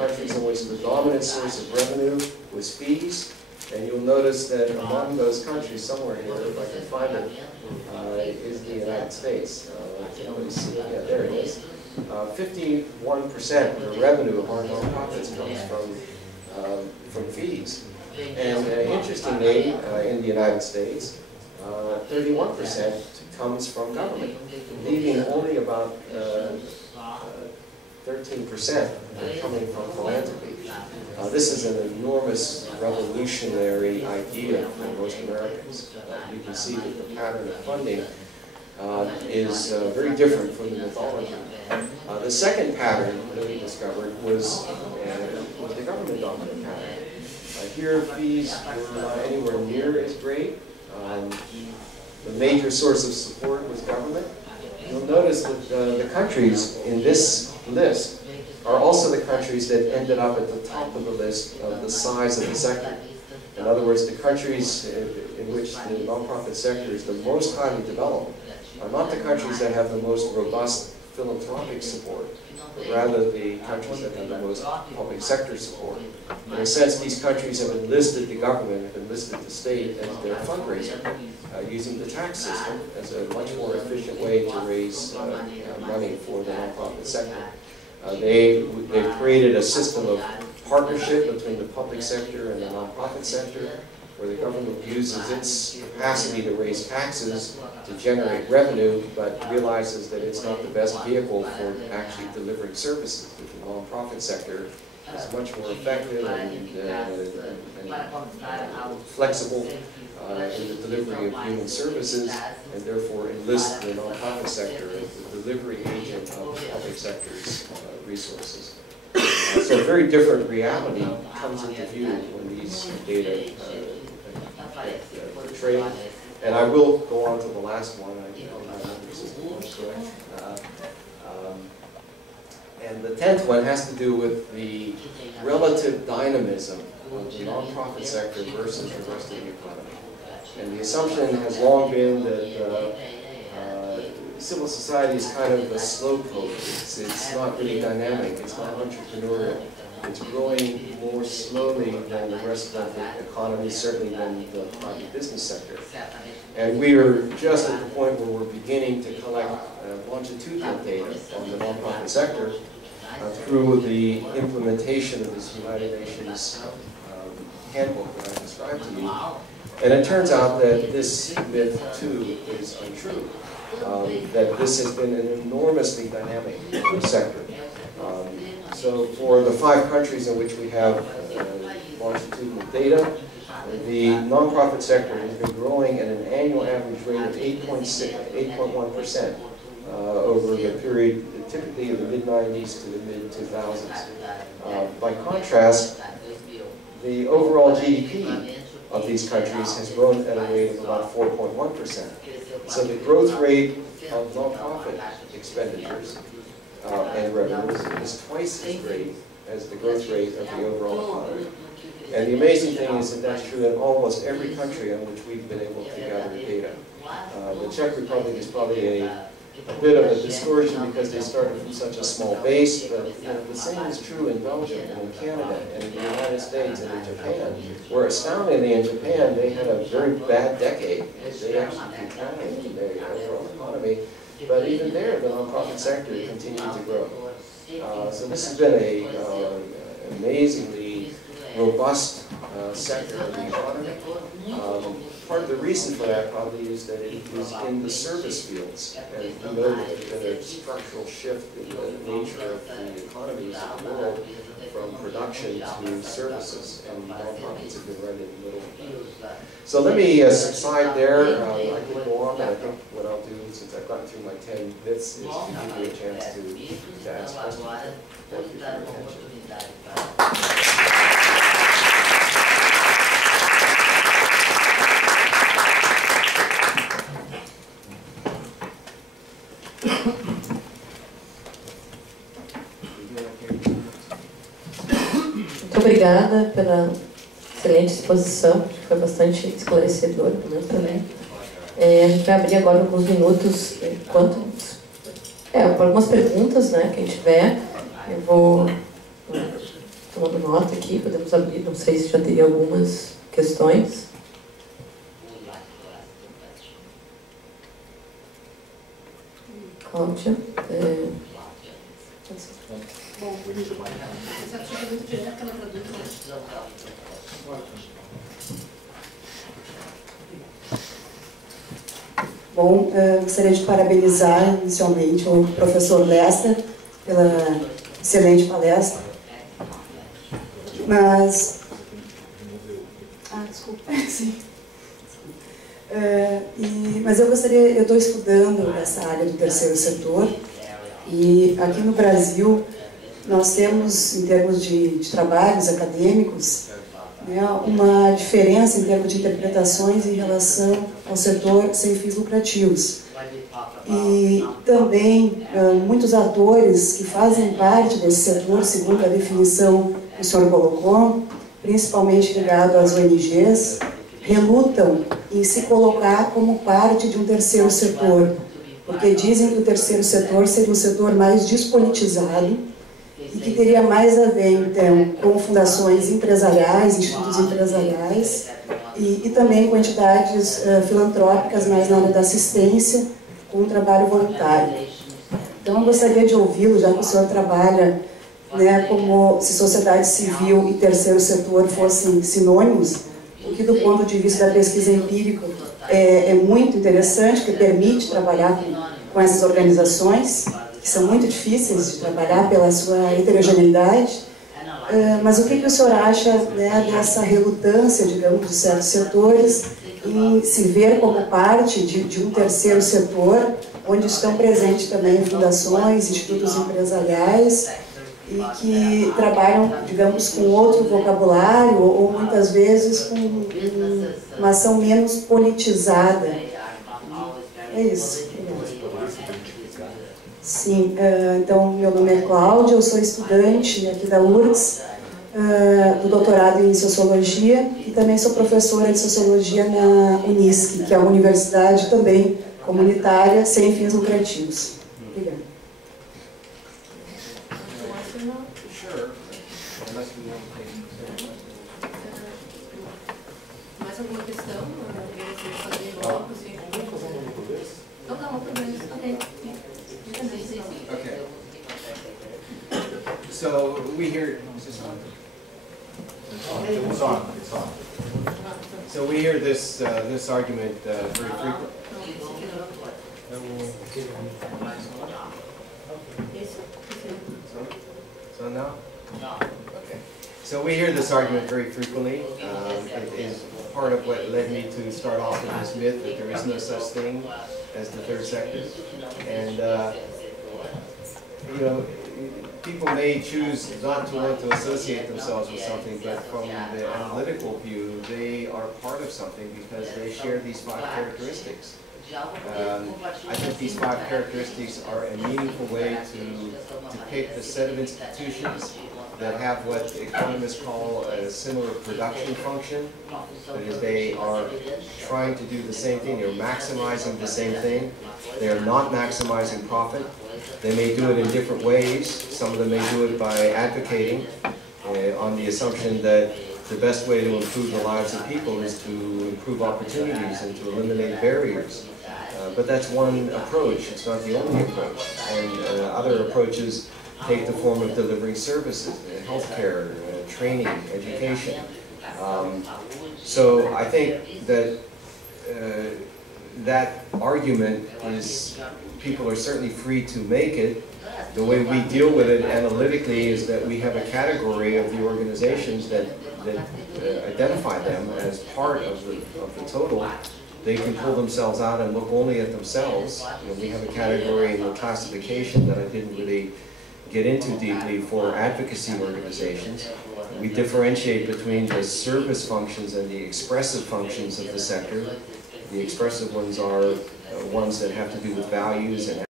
countries in which the dominant source of revenue was fees. And you'll notice that among those countries, somewhere here, if I can find it, is the United States. Yeah, there it is. 51% of the revenue of our nonprofits comes from fees. And interestingly, in the United States, 31% comes from government, leaving only about 13% coming from philanthropy. This is an enormous revolutionary idea for most Americans. You can see that the pattern of funding is very different from the mythology. The second pattern that we discovered was the government-dominant pattern. Here, fees were not anywhere near as great. The major source of support was government. You'll notice that the countries in this list are also the countries that ended up at the top of the list of the size of the sector. In other words, the countries in which the nonprofit sector is the most highly developed are not the countries that have the most robust philanthropic support, but rather the countries that have the most public sector support. In a sense, these countries have enlisted the government, have enlisted the state as their fundraiser, using the tax system as a much more efficient way to raise money for the nonprofit sector. They've created a system of partnership between the public sector and the nonprofit sector, where the government uses its capacity to raise taxes to generate revenue, but realizes that it's not the best vehicle for actually delivering services. That the nonprofit sector is much more effective and flexible in the delivery of human services, and therefore enlists the nonprofit sector as the delivery agent of the public sector's resources. So a very different reality comes into view when these data get portrayed. And I will go on to the last one. I think my numbers is correct. And the 10th one has to do with the relative dynamism of the nonprofit sector versus the rest of the economy. And the assumption has long been that civil society is kind of a slow poke. It's not really dynamic. It's not entrepreneurial. It's growing more slowly than the rest of the economy, certainly than the private business sector. And we are just at the point where we're beginning to collect longitudinal data on the nonprofit sector through the implementation of this United Nations handbook that I described to you. And it turns out that this myth, too, is untrue. That this has been an enormously dynamic sector. So for the 5 countries in which we have longitudinal data, the nonprofit sector has been growing at an annual average rate of 8.1% over the period, typically of the mid-90s to the mid-2000s. By contrast, the overall GDP of these countries has grown at a rate of about 4.1%. So the growth rate of nonprofit expenditures and revenues is twice as great as the growth rate of the overall economy. And the amazing thing is that that's true in almost every country on which we've been able to gather data. The Czech Republic is probably a bit of a distortion because they started from such a small base, but the same is true in Belgium and in Canada and in the United States and in Japan, where astoundingly in Japan they had a very bad decade. They actually contracted their overall economy, but even there the nonprofit sector continued to grow. So this has been an amazingly robust sector of the economy. Part of the reason for that probably is that it is in the service fields. And we know that there's been a structural shift in the nature of the economies of the world from production to services, and nonprofits have been right in the middle of that. So let me subside there. I can go on, but I think what I'll do, since I've gotten through my 10 bits, is to give you a chance to ask questions. Thank you for your attention. Obrigada pela excelente exposição, que foi bastante esclarecedora, pelo menos para mim. A gente vai abrir agora alguns minutos, para algumas perguntas, né, quem tiver. Eu vou tomando nota aqui, podemos abrir, não sei se já teria algumas questões. Cláudia. Bom, gostaria de parabenizar inicialmente o professor Lester pela excelente palestra. Mas... desculpa. Sim. Mas eu estou estudando essa área do terceiro setor e aqui no Brasil nós temos, em termos de trabalhos acadêmicos, né, uma diferença em termos de interpretações em relação ao setor sem fins lucrativos. E também muitos atores que fazem parte desse setor, segundo a definição que o senhor colocou, principalmente ligado às ONGs, relutam em se colocar como parte de um terceiro setor, porque dizem que o terceiro setor seria um setor mais despolitizado e que teria mais a ver, então, com fundações empresariais, institutos empresariais e também com entidades filantrópicas mais na área da assistência, com um trabalho voluntário. Então, eu gostaria de ouvi-lo, já que o senhor trabalha, né, como se sociedade civil e terceiro setor fossem sinônimos, o que do ponto de vista da pesquisa empírica é muito interessante, que permite trabalhar com essas organizações, que são muito difíceis de trabalhar pela sua heterogeneidade. Mas o que o senhor acha, né, dessa relutância, digamos, de certos setores em se ver como parte de um terceiro setor, onde estão presentes também fundações, institutos empresariais, e que trabalham, digamos, com outro vocabulário ou muitas vezes com uma ação menos politizada? É isso. Sim, então meu nome é Cláudia, eu sou estudante aqui da URGS, do doutorado em Sociologia e também sou professora de Sociologia na Unisc, que é uma universidade também comunitária sem fins lucrativos. Obrigada. Mais alguma questão? Não dá uma problema. Okay. So we hear. Is this on? It's on. It's on. So we hear this argument very frequently. So now? No. Okay. So we hear this argument very frequently. It is part of what led me to start off with this myth that there is no such thing as the third sector. And you know, people may choose not to want to associate themselves with something, but from the analytical view, they are part of something because they share these 5 characteristics. I think these 5 characteristics are a meaningful way to depict the set of institutions that have what economists call a similar production function. That is, they are trying to do the same thing, they're maximizing the same thing. They are not maximizing profit. They may do it in different ways. Some of them may do it by advocating on the assumption that the best way to improve the lives of people is to improve opportunities and to eliminate barriers. But that's one approach, it's not the only approach. And other approaches take the form of delivering services, healthcare, training, education. So I think that that argument is, people are certainly free to make it. The way we deal with it analytically is that we have a category of the organizations that identify them as part of the total. They can pull themselves out and look only at themselves. You know, we have a category in the classification that I didn't really get into deeply for advocacy organizations. We differentiate between the service functions and the expressive functions of the sector. The expressive ones are ones that have to do with values and